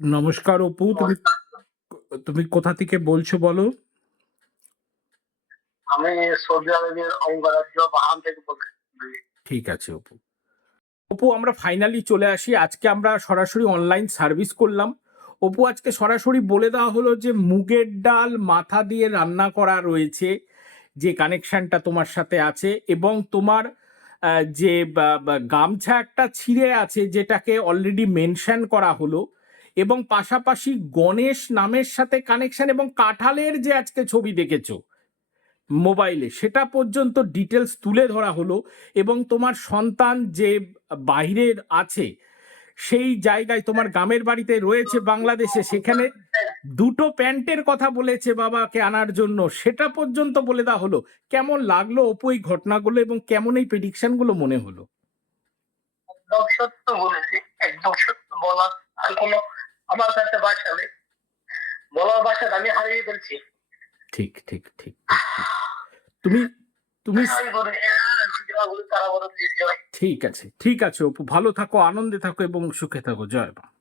নমস্কার অপু তুমি তুমি কোথা থেকে বলছো বলো? আমি সৌদি আরবের অঙ্গরাজ্য বাহান থেকে বলছি। ঠিক আছে অপু। অপু আমরা ফাইনালি চলে আসি। আজকে আমরা সরাসরি অনলাইন সার্ভিস করলাম। অপু আজকে সরাসরি বলে দেওয়া হলো যে মুগের ডাল মাথা দিয়ে রান্না করা রয়েছে যে কানেকশনটা তোমার সাথে আছে এবং তোমার যে গামছা একটা ছিঁড়ে আছে যেটাকে অলরেডি মেনশন করা হলো। এবং পাশাপাশি গণেশ নামের সাথে কানেকশন এবং কাঁঠালের যে আজকে ছবি দেখেছ মোবাইলে সেটা পর্যন্ত ডিটেলস তুলে ধরা হলো এবং তোমার সন্তান যে বাইরের আছে, সেই জায়গায় তোমার গ্রামের বাড়িতে রয়েছে বাংলাদেশে, সেখানে দুটো প্যান্টের কথা বলেছে বাবাকে আনার জন্য, সেটা পর্যন্ত বলে দেওয়া হলো। কেমন লাগল অপু এই ঘটনাগুলো এবং কেমন এই প্রেডিকশনগুলো মনে হলো? একদম সত্য বলেছি, একদম সত্য বলা আর কোনো আমার কাছে বাসা নেই। বলার বাসা আমি হারিয়ে ফেলছি। ঠিক ঠিক ঠিক। তুমি তুমি আমি বলি, "আহ, সুতরাং বলি, তারা বলে দিয়ে জয় ঠিক আছে ঠিক আছে অপু। ভালো থাকো আনন্দে থাকো এবং সুখে থাকো। জয় মা।